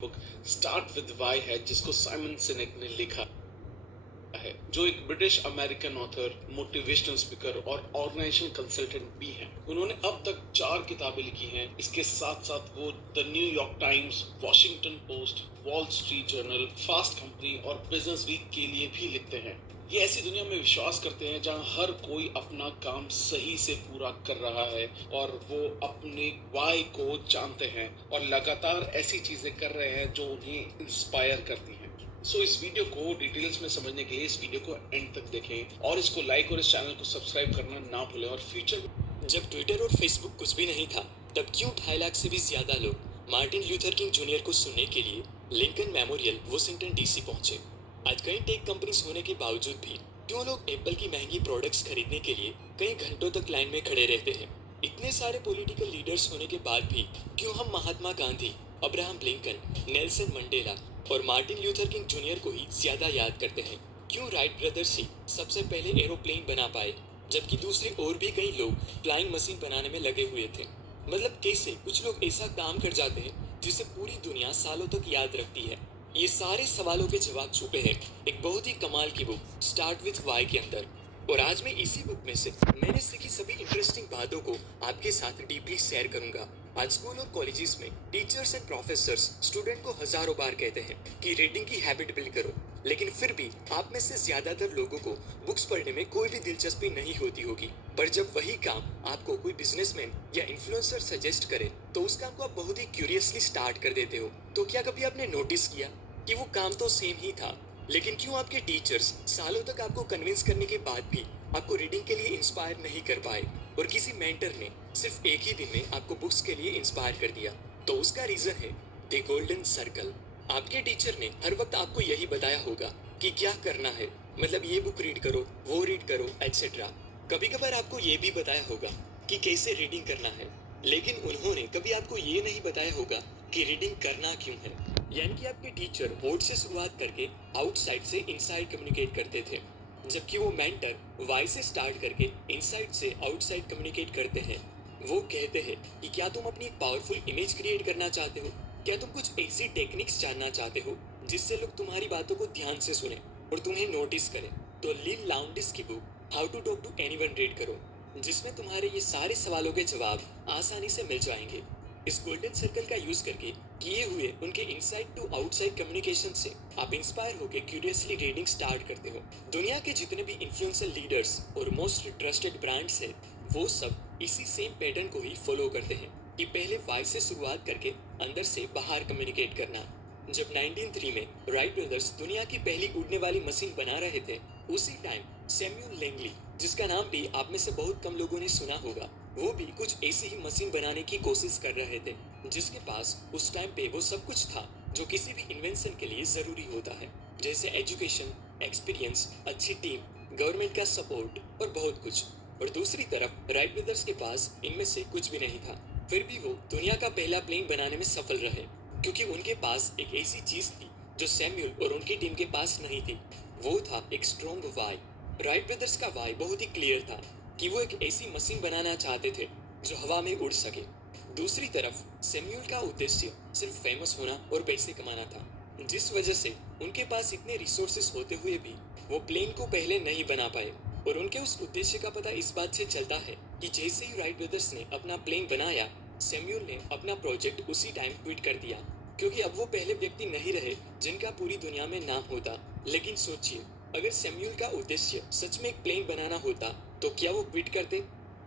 Book start with Y है, जिसको Simon सिनेक ने लिखा है, जो एक British American author, motivational speaker और ऑर्गेनाइजेशन कंसल्टेंट भी हैं। उन्होंने अब तक 4 किताबें लिखी हैं। इसके साथ साथ वो the New York times, Washington post, wall street journal, fast company और बिजनेस वीक के लिए भी लिखते हैं। ये ऐसी दुनिया में विश्वास करते हैं जहां हर कोई अपना काम सही से पूरा कर रहा है और वो अपने वाई को जानते हैं और लगातार ऐसी चीजें कर रहे हैं जो उन्हें इंस्पायर करती हैं। सो इस वीडियो को डिटेल्स में समझने के लिए इस वीडियो को एंड तक देखें और इसको लाइक और इस चैनल को सब्सक्राइब करना ना भूलें। और फ्यूचर जब ट्विटर और फेसबुक कुछ भी नहीं था, तब क्यों 2.5 लाख से भी ज्यादा लोग मार्टिन ल्यूथर किंग जूनियर को सुनने के लिए लिंकन मेमोरियल वॉशिंगटन डीसी पहुंचे। आज कई टेक कंपनीज होने के बावजूद भी क्यों लोग एप्पल की महंगी प्रोडक्ट्स खरीदने के लिए कई घंटों तक लाइन में खड़े रहते हैं। इतने सारे पॉलिटिकल लीडर्स होने के बाद भी क्यों हम Mahatma Gandhi, Abraham Lincoln, Nelson Mandela और मार्टिन ल्यूथर किंग जूनियर को ही ज्यादा याद करते हैं। क्यों राइट ब्रदर्स ही सबसे पहले एरोप्लेन बना पाए, जबकि दूसरे और भी कई लोग फ्लाइंग मशीन बनाने में लगे हुए थे। मतलब कैसे कुछ लोग ऐसा काम कर जाते हैं जिसे पूरी दुनिया सालों तक याद रखती है। ये सारे सवालों के जवाब छुपे हैं एक बहुत ही कमाल की बुक स्टार्ट विथ वाई के अंदर। और आज मैं इसी बुक में से मैंने सीखी सभी इंटरेस्टिंग बातों को आपके साथ डीपली शेयर करूंगा। आज स्कूल और कॉलेजेस में टीचर्स एंड प्रोफेसर्स स्टूडेंट को हजारों बार कहते हैं कि रीडिंग की हैबिट बिल्ड करो, लेकिन फिर भी आप में से ज्यादातर लोगों को बुक्स पढ़ने में कोई भी दिलचस्पी नहीं होती होगी। पर जब वही काम आपको कोई बिजनेसमैन या इन्फ्लुएंसर सजेस्ट करे तो उस काम को आप बहुत ही क्यूरियसली स्टार्ट कर देते हो। तो क्या कभी आपने नोटिस किया कि वो काम तो सेम ही था, लेकिन क्यों आपके टीचर्स सालों तक आपको कन्विंस करने के बाद भी आपको रीडिंग के लिए इंस्पायर नहीं कर पाए और किसी मेंटर ने सिर्फ एक ही दिन में आपको बुक्स के लिए इंस्पायर कर दिया? तो उसका रीजन है द गोल्डन सर्कल। आपके टीचर ने हर वक्त आपको यही बताया होगा कि क्या करना है, मतलब ये बुक रीड करो, वो रीड करो, एक्सेट्रा। कभी कभार आपको ये भी बताया होगा कि कैसे रीडिंग करना है, लेकिन उन्होंने कभी आपको ये नहीं बताया होगा कि रीडिंग करना क्यों है। यानी कि आपके टीचर बोर्ड से शुरुआत करके आउटसाइड से इनसाइड कम्युनिकेट करते थे, जबकि वो मेंटर वाई से स्टार्ट करके इनसाइड से आउटसाइड कम्युनिकेट करते हैं। वो कहते हैं कि क्या तुम अपनी एक पावरफुल इमेज क्रिएट करना चाहते हो, क्या तुम कुछ ऐसी टेक्निक्स जानना चाहते हो जिससे लोग तुम्हारी बातों को ध्यान से सुने और तुम्हें नोटिस करें, तो लिल लाउंडिस की book how to talk to anyone read करो, जिसमें तुम्हारे ये सारे सवालों के जवाब आसानी से मिल जाएंगे। इस गोल्डन सर्कल का यूज करके किए हुए उनके इनसाइड टू आउटसाइड कम्युनिकेशन से आप इंस्पायर होकर क्यूरियसली रीडिंग स्टार्ट करते हो। दुनिया के जितने भी इन्फ्लुएंसर लीडर्स और मोस्ट ट्रस्टेड ब्रांड्स हैं, वो सब इसी सेम पैटर्न को ही फॉलो करते हैं कि पहले वाई से शुरुआत करके अंदर से बाहर कम्युनिकेट करना। जब 1903 में राइट ब्रदर्स दुनिया की पहली उड़ने वाली मशीन बना रहे थे, उसी टाइम सैमुअल लैंगली, जिसका नाम भी आप में से बहुत कम लोगों ने सुना होगा, वो भी कुछ ऐसी ही मशीन बनाने की कोशिश कर रहे थे, जिसके पास उस टाइम पे वो सब कुछ था जो किसी भी इन्वेंशन के लिए जरूरी होता है, जैसे एजुकेशन, एक्सपीरियंस, अच्छी टीम, गवर्नमेंट का सपोर्ट और बहुत कुछ। और दूसरी तरफ राइट ब्रदर्स के पास इनमें से कुछ भी नहीं था, फिर भी वो दुनिया का पहला प्लेन बनाने में सफल रहे, क्योंकि उनके पास एक ऐसी चीज थी जो सैमुअल और उनकी टीम के पास नहीं थी। वो था एक स्ट्रॉन्ग वाई। राइट ब्रदर्स का वाई बहुत ही क्लियर था कि वो एक ऐसी मशीन बनाना चाहते थे जो हवा में उड़ सके। दूसरी तरफ सैमुअल का उद्देश्य सिर्फ फेमस होना और पैसे कमाना था, जिस वजह से उनके पास इतने रिसोर्सेस होते हुए भी वो प्लेन को पहले नहीं बना पाए। और उनके उस उद्देश्य का पता इस बात से चलता है कि जैसे ही राइट ब्रदर्स ने अपना प्लेन बनाया, सैमुअल ने अपना प्रोजेक्ट उसी टाइम क्विट कर दिया, क्योंकि अब वो पहले व्यक्ति नहीं रहे जिनका पूरी दुनिया में नाम होता। लेकिन सोचिए, अगर सैमुअल का उद्देश्य सच में एक प्लेन बनाना होता तो क्या वो क्विट करते?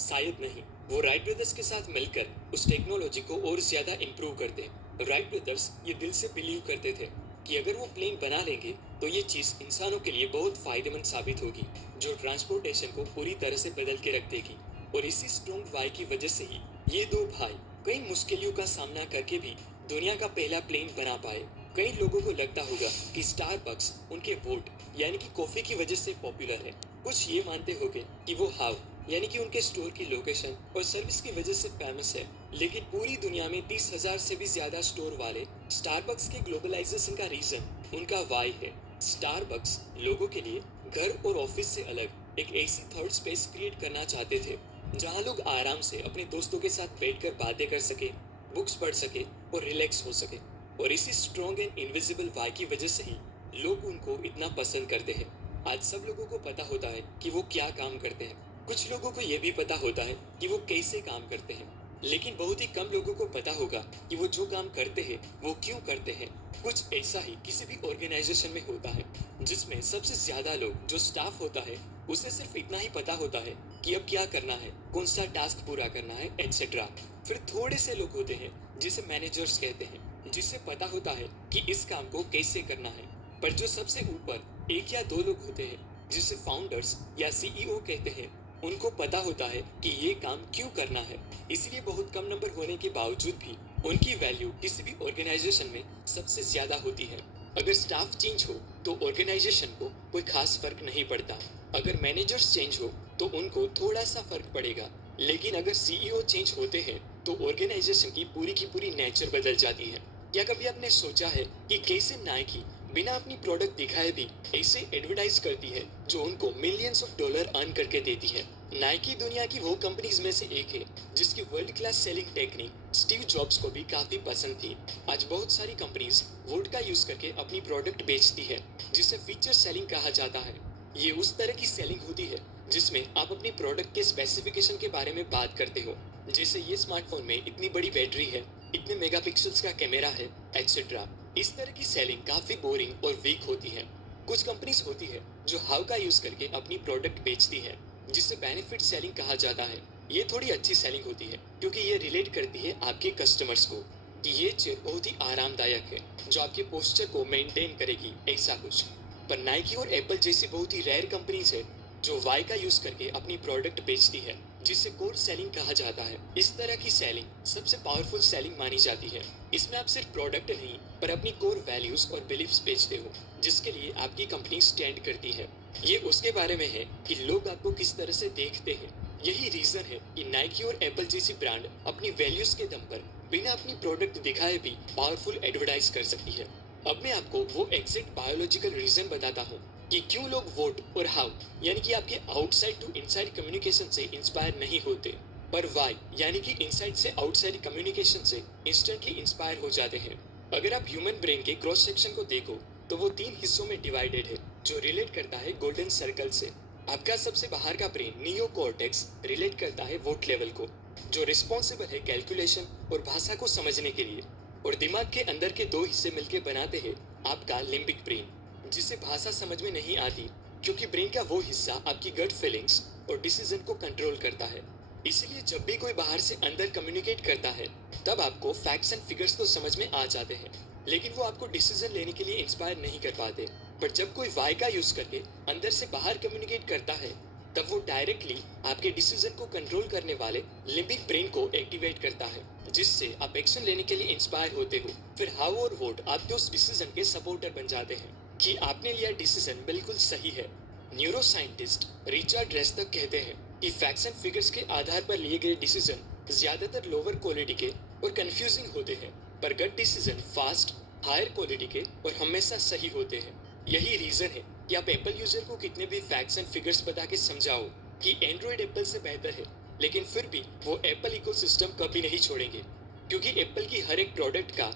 शायद नहीं। वो राइट ब्रदर्स के साथ मिलकर उस टेक्नोलॉजी को और ज्यादा इम्प्रूव करते। राइट ब्रदर्स ये दिल से बिलीव करते थे कि अगर वो प्लेन बना लेंगे तो ये चीज इंसानों के लिए बहुत फायदेमंद साबित होगी, जो ट्रांसपोर्टेशन को पूरी तरह से बदल के रख देगी। और इसी स्ट्रॉन्ग वाई की वजह से ही ये दो भाई कई मुश्किलों का सामना करके भी दुनिया का पहला प्लेन बना पाए। कई लोगों को लगता होगा कि स्टारबक्स उनके वोट यानी कि कॉफी की वजह से पॉपुलर है। कुछ ये मानते होंगे कि वो हाउ यानी कि उनके स्टोर की लोकेशन और सर्विस की वजह से फेमस है। लेकिन पूरी दुनिया में 30,000 से भी ज्यादा स्टोर वाले स्टारबक्स के ग्लोबलाइजेशन का रीजन उनका वाई है। स्टारबक्स लोगों के लिए घर और ऑफिस से अलग एक ऐसी थर्ड स्पेस क्रिएट करना चाहते थे जहां लोग आराम से अपने दोस्तों के साथ बैठकर बातें कर सके, बुक्स पढ़ सके और रिलैक्स हो सके। और इसी स्ट्रॉन्ग एंड इनविजिबल वाई की वजह से ही लोग उनको इतना पसंद करते हैं। आज सब लोगों को पता होता है कि वो क्या काम करते हैं। कुछ लोगों को ये भी पता होता है कि वो कैसे काम करते हैं, लेकिन बहुत ही कम लोगों को पता होगा कि वो जो काम करते हैं वो क्यों करते हैं। कुछ ऐसा ही किसी भी ऑर्गेनाइजेशन में होता है जिसमें सबसे ज्यादा लोग, जो स्टाफ होता है, उसे सिर्फ इतना ही पता होता है कि अब क्या करना है, कौन सा टास्क पूरा करना है, एटसेट्रा। फिर थोड़े से लोग होते हैं जिसे मैनेजर्स कहते हैं, जिससे पता होता है कि इस काम को कैसे करना है। पर जो सबसे ऊपर एक या दो लोग होते हैं, जिसे फाउंडर्स या सीईओ कहते हैं, उनको पता होता है कि ये काम क्यों करना है। इसलिए बहुत कम नंबर होने के बावजूद भी उनकी वैल्यू किसी भी ऑर्गेनाइजेशन में सबसे ज्यादा होती है। अगर स्टाफ चेंज हो तो ऑर्गेनाइजेशन को कोई खास फर्क नहीं पड़ता। अगर मैनेजर्स चेंज हो तो उनको थोड़ा सा फर्क पड़ेगा, लेकिन अगर सीईओ चेंज होते हैं तो ऑर्गेनाइजेशन की पूरी नेचर बदल जाती है। क्या कभी आपने सोचा है कि कैसे नाइकी बिना अपनी प्रोडक्ट दिखाए भी ऐसे एडवर्टाइज करती है जो उनको मिलियंस ऑफ डॉलर अर्न करके देती है। नाइकी दुनिया की वो कंपनीज में से एक है जिसकी world class selling technique Steve jobs को भी काफी पसंद थी। आज बहुत सारी कंपनीज वोडका यूज करके अपनी प्रोडक्ट बेचती है, जिसे फीचर सेलिंग कहा जाता है। ये उस तरह की सेलिंग होती है जिसमें आप अपनी प्रोडक्ट के स्पेसिफिकेशन के बारे में बात करते हो, जैसे ये स्मार्टफोन में इतनी बड़ी बैटरी है, इतने मेगापिक्सल्स का कैमरा है, एटसेट्रा। इस तरह की सेलिंग काफी बोरिंग और वीक होती है। कुछ कंपनीज होती है जो हाउ का यूज करके अपनी प्रोडक्ट बेचती है, जिसे बेनिफिट सेलिंग कहा जाता है। ये थोड़ी अच्छी सेलिंग होती है क्योंकि ये रिलेट करती है आपके कस्टमर्स को कि ये चेयर बहुत ही आरामदायक है जो आपके पोस्चर को मेंटेन करेगी, ऐसा कुछ। पर नाइकी और एप्पल जैसी बहुत ही रेयर कंपनीज है जो वाई का यूज करके अपनी प्रोडक्ट बेचती है, जिसे कोर सेलिंग कहा जाता है। इस तरह की सेलिंग सबसे पावरफुल सेलिंग मानी जाती है। इसमें आप सिर्फ प्रोडक्ट नहीं पर अपनी कोर वैल्यूज और बिलीफ्स बेचते हो, जिसके लिए आपकी कंपनी स्टैंड करती है। ये उसके बारे में है कि लोग आपको किस तरह से देखते हैं। यही रीजन है कि नाइकी और एप्पल जैसी ब्रांड अपनी वैल्यूज के दम पर बिना अपनी प्रोडक्ट दिखाए भी पावरफुल एडवर्टाइज कर सकती है। अब मैं आपको वो एग्जैक्ट बायोलॉजिकल रीजन बताता हूँ कि क्यों लोग वोट और हाउ यानी कि आपके आउटसाइड टू इनसाइड कम्युनिकेशन से इंस्पायर नहीं होते, पर वाई यानी कि इनसाइड से आउटसाइड कम्युनिकेशन से इंस्टेंटली इंस्पायर हो जाते हैं। अगर आप ह्यूमन ब्रेन के क्रॉस सेक्शन को देखो तो वो 3 हिस्सों में डिवाइडेड है, जो रिलेट करता है गोल्डन सर्कल से। आपका सबसे बाहर का ब्रेन नियो कॉर्टेक्स रिलेट करता है वोट लेवल को, जो रिस्पॉन्सिबल है कैलकुलेशन और भाषा को समझने के लिए। और दिमाग के अंदर के 2 हिस्से मिलकर बनाते हैं आपका लिम्बिक ब्रेन, जिसे भाषा समझ में नहीं आती क्योंकि ब्रेन का वो हिस्सा आपकी गट फीलिंग्स और डिसीजन को कंट्रोल करता है। इसलिए जब भी कोई बाहर से अंदर कम्युनिकेट करता है तब आपको फैक्ट्स एंड फिगर्स तो समझ में आ जाते हैं, लेकिन वो आपको डिसीजन लेने के लिए इंस्पायर नहीं कर पाते। पर जब कोई वाई का यूज करके अंदर से बाहर कम्युनिकेट करता है तब वो डायरेक्टली आपके डिसीजन को कंट्रोल करने वाले लिम्बिक ब्रेन को एक्टिवेट करता है, जिससे आप एक्शन लेने के लिए इंस्पायर होते हो। फिर हाउ और वोट आपके उस डिसीजन के सपोर्टर बन जाते हैं कि आपने लिया डिसीजन बिल्कुल सही है। न्यूरो साइंटिस्ट रिचर्ड रेस्टक कहते हैं कि फैक्ट्स एंड फिगर्स के आधार पर लिए गए डिसीजन ज्यादातर लोअर क्वालिटी के और कंफ्यूजिंग होते हैं, पर गट डिसीजन फास्ट, हायर क्वालिटी के और हमेशा सही होते हैं। यही रीजन है कि आप एप्पल यूजर को कितने भी फैक्ट्स एंड फिगर्स बता के समझाओ कि एंड्रॉइड एप्पल से बेहतर है, लेकिन फिर भी वो एप्पल इकोसिस्टम कभी नहीं छोड़ेंगे, क्योंकि एप्पल की हर एक प्रोडक्ट का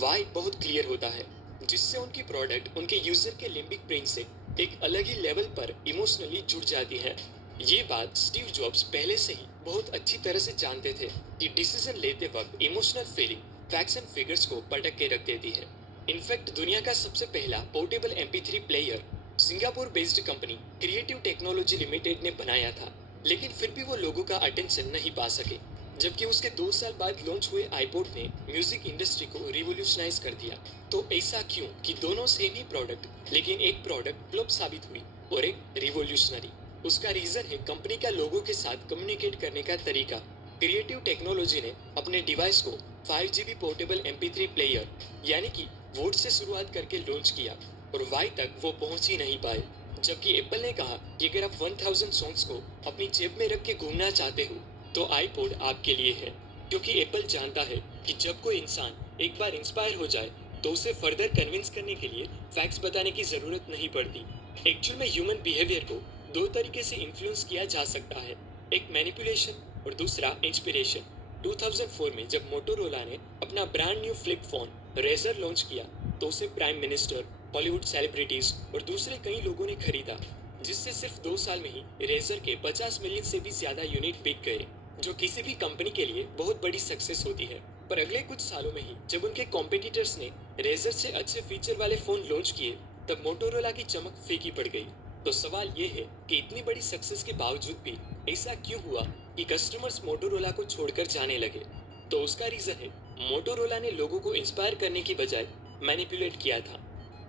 वाई बहुत क्लियर होता है, जिससे उनकी प्रोडक्ट उनके यूजर के लिम्बिक ब्रेन से एक अलग ही लेवल पर इमोशनली जुड़ जाती है। ये बात स्टीव जॉब्स पहले से ही बहुत अच्छी तरह से जानते थे कि डिसीजन लेते वक्त emotional feeling facts and figures को पटक के रख देती है। इनफैक्ट दुनिया का सबसे पहला portable MP3 player Singapore based company creative technology limited ने बनाया था, लेकिन फिर भी वो लोगों का अटेंशन नहीं पा सके। जबकि उसके 2 साल बाद लॉन्च हुए आईपॉड ने म्यूजिक इंडस्ट्री को रिवोल्यूशनाइज कर दिया। तो ऐसा क्यों कि दोनों सेम ही प्रोडक्ट, लेकिन एक प्रोडक्ट फ्लॉप साबित हुई और एक रिवोल्यूशनरी? उसका रीजन है कंपनी का लोगों के साथ कम्युनिकेट करने का तरीका। क्रिएटिव टेक्नोलॉजी ने अपने डिवाइस को 5GB पोर्टेबल MP3 प्लेयर यानी कि वोट से शुरुआत करके लॉन्च किया और वाई तक वो पहुंच ही नहीं पाए। जबकि एप्पल ने कहा कि अगर आप 1000 सॉन्ग्स को अपनी जेब में रख के घूमना चाहते हो तो आईपॉड आपके लिए है, क्योंकि एप्पल जानता है कि जब कोई इंसान एक बार इंस्पायर हो जाए तो उसे फर्दर कन्विंस करने के लिए फैक्ट्स बताने की जरूरत नहीं पड़ती। एक्चुअल में ह्यूमन बिहेवियर को 2 तरीके से इन्फ्लुएंस किया जा सकता है, एक मैनिपुलेशन और दूसरा इंस्पिरेशन। 2004 में जब मोटोरोला ने अपना brand new flip phone Razr launch किया तो उसे प्राइम मिनिस्टर, हॉलीवुड सेलिब्रिटीज और दूसरे कई लोगों ने खरीदा, जिससे सिर्फ 2 साल में ही रेजर के 50 मिलियन से भी ज्यादा यूनिट बिक गए, जो किसी भी कंपनी के लिए बहुत बड़ी सक्सेस होती है। पर अगले कुछ सालों में ही जब उनके कॉम्पिटिटर्स ने रेजर से अच्छे फीचर वाले फोन लॉन्च किए, तब मोटोरोला की चमक फीकी पड़ गई। तो सवाल ये है कि इतनी बड़ी सक्सेस के बावजूद भी ऐसा क्यों हुआ कि कस्टमर्स मोटोरोला को छोड़कर जाने लगे? तो उसका रीजन है, मोटोरोला ने लोगों को इंस्पायर करने की बजाय मैनिपुलेट किया था।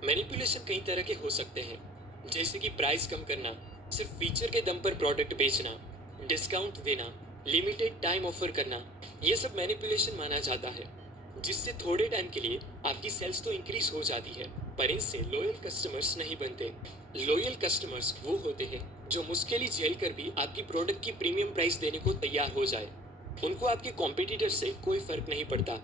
मैनिपुलेशन कई तरह के हो सकते हैं, जैसे कि प्राइस कम करना, सिर्फ फीचर के दम पर प्रोडक्ट बेचना, डिस्काउंट देना, लिमिटेड टाइम ऑफर करना। ये सब मैनिपुलेशन माना जाता है, जिससे थोड़े टाइम के लिए आपकी सेल्स तो इंक्रीज हो जाती है, पर इनसे लॉयल कस्टमर्स नहीं बनते। लॉयल कस्टमर्स वो होते हैं जो मुश्किल झेल कर भी आपकी प्रोडक्ट की प्रीमियम प्राइस देने को तैयार हो जाए। उनको आपके कॉम्पिटिटर से कोई फर्क नहीं पड़ता,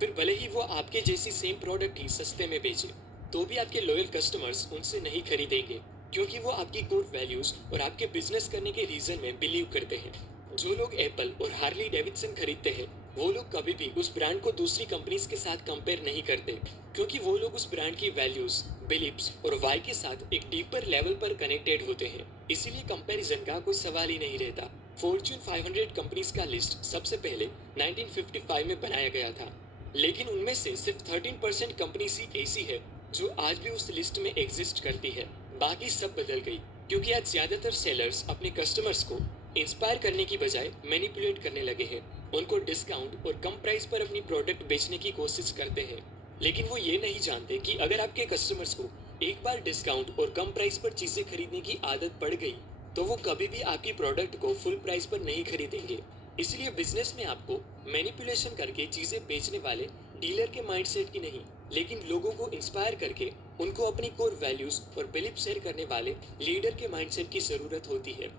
फिर भले ही वो आपके जैसी सेम प्रोडक्ट ही सस्ते में बेचे, तो भी आपके लॉयल कस्टमर्स उनसे नहीं खरीदेंगे, क्योंकि वो आपकी कोर वैल्यूज और आपके बिजनेस करने के रीजन में बिलीव करते हैं। जो लोग एप्पल और हार्ली डेविडसन खरीदते हैं, वो लोग कभी भी उस ब्रांड को दूसरी कंपनीज के साथ कंपेयर नहीं करते, क्योंकि वो लोग उस ब्रांड की वैल्यूज, बिलीव्स और वाई के साथ एक डीपर लेवल पर कनेक्टेड होते हैं। इसीलिए कंपैरिजन का कोई सवाल ही नहीं रहता। फॉर्च्यून 500 कंपनीज का लिस्ट सबसे पहले 1955 में बनाया गया था, लेकिन उनमें से सिर्फ 13% कंपनीज ही ऐसी है जो आज भी उस लिस्ट में एग्जिस्ट करती है। बाकी सब बदल गई, क्योंकि आज ज्यादातर सेलर्स अपने कस्टमर्स को इंस्पायर करने की बजाय मैनिपुलेट करने लगे हैं। उनको डिस्काउंट और कम प्राइस पर अपनी प्रोडक्ट बेचने की कोशिश करते हैं, लेकिन वो ये नहीं जानते कि अगर आपके कस्टमर्स को एक बार डिस्काउंट और कम प्राइस पर चीजें खरीदने की आदत पड़ गई, तो वो कभी भी आपकी प्रोडक्ट को फुल प्राइस पर नहीं खरीदेंगे। इसलिए बिजनेस में आपको मैनिपुलेशन करके चीजें बेचने वाले डीलर के माइंडसेट की नहीं, लेकिन लोगों को इंस्पायर करके उनको अपनी कोर वैल्यूज और बिलीफ शेयर करने वाले लीडर के माइंडसेट की जरूरत होती है।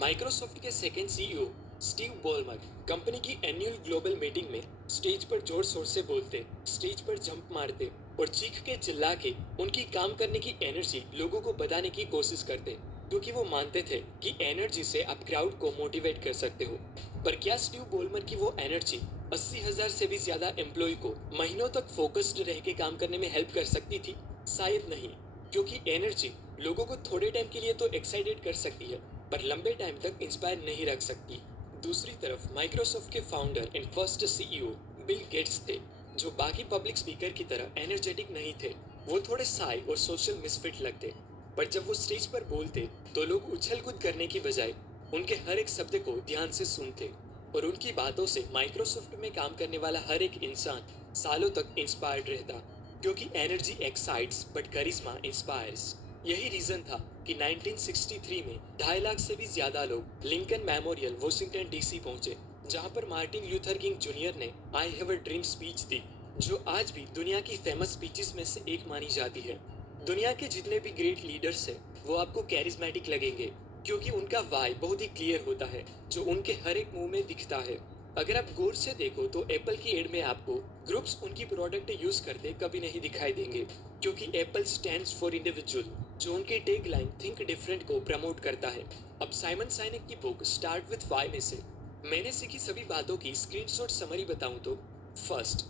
माइक्रोसॉफ्ट के सेकंड सीईओ स्टीव बॉलमर कंपनी की एनुअल ग्लोबल मीटिंग में स्टेज पर जोर शोर से बोलते, स्टेज पर जंप मारते और चीख के चिल्ला के उनकी काम करने की एनर्जी लोगों को बताने की कोशिश करते, क्योंकि वो मानते थे कि एनर्जी से आप क्राउड को मोटिवेट कर सकते हो। पर क्या स्टीव बॉलमर की वो एनर्जी 80,000 से भी ज्यादा एम्प्लॉय को महीनों तक फोकस्ड रह के काम करने में हेल्प कर सकती थी? शायद नहीं, क्योंकि एनर्जी लोगों को थोड़े टाइम के लिए तो एक्साइटेड कर सकती है, पर लंबे टाइम तक इंस्पायर नहीं रख सकती। दूसरी तरफ माइक्रोसॉफ्ट के founder and first CEO Bill Gates थे, जो बाकी पब्लिक स्पीकर की तरह एनर्जेटिक नहीं थे। वो थोड़े साई और सोशल मिसफिट लगते, पर जब वो स्टेज पर बोलते तो लोग उछल कूद करने की बजाय उनके हर एक शब्द को ध्यान से सुनते, और उनकी बातों से माइक्रोसॉफ्ट में काम करने वाला हर एक इंसान सालों तक इंस्पायर्ड रहता, क्योंकि energy excites but charisma inspires. यही रीजन था कि 1963 में 2.5 लाख से भी ज्यादा लोग लिंकन मेमोरियल वॉशिंगटन डीसी पहुंचे, जहां पर मार्टिन ल्यूथर किंग जूनियर ने I have a dream speech दी, जो आज भी दुनिया की फेमस स्पीचेस में से एक मानी जाती है। दुनिया के जितने भी ग्रेट लीडर्स हैं, वो आपको कैरिस्मेटिक लगेंगे, क्योंकि उनका वाई बहुत ही क्लियर होता है, जो उनके हर एक मुंह में दिखता है। अगर आप गौर से देखो तो एप्पल की एड में आपको ग्रुप्स उनकी प्रोडक्ट यूज करते कभी नहीं दिखाई देंगे, क्योंकि एप्पल स्टैंड्स फॉर इंडिविजुअल, जो उनकी टैग लाइन थिंक डिफरेंट को प्रमोट करता है। अब साइमन साइनेक की बुक स्टार्ट विथ वाई में से मैंने सीखी सभी बातों की स्क्रीनशॉट समरी बताऊं तो, फर्स्ट,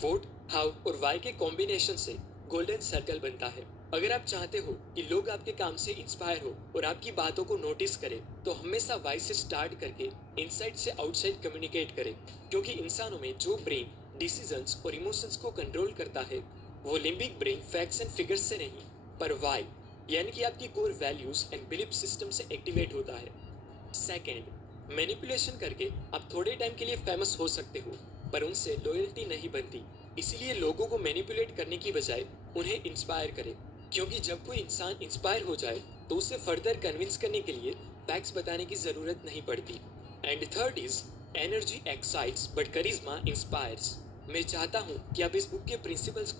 वोट, हाउ और वाई के कॉम्बिनेशन से गोल्डन सर्कल बनता है। अगर आप चाहते हो कि लोग आपके काम से इंस्पायर हो और आपकी बातों को नोटिस करें, तो हमेशा वाई से स्टार्ट करके इनसाइड से आउटसाइड कम्युनिकेट करें, क्योंकि इंसानों में जो ब्रेन डिसीजंस और इमोशंस को कंट्रोल करता है, वो limbic brain facts and figures से नहीं, पर वाई यानी कि आपकी core values and belief system से एक्टिवेट होता है। सेकेंड, मैनिपुलेशन करके आप थोड़े टाइम के लिए फेमस हो सकते हो, पर उनसे लॉयल्टी नहीं बनती। इसीलिए लोगों को मैनिपुलेट करने की बजाय उन्हें इंस्पायर करें, क्योंकि जब कोई इंसान इंस्पायर हो जाए तो उसे फर्दर कन्विंस करने के लिए फैक्ट्स बताने की जरूरत नहीं पड़ती। And third is, energy excites but charisma inspires. मैं चाहता हूँ कि आप इस बुक के प्रिंसिपल्स को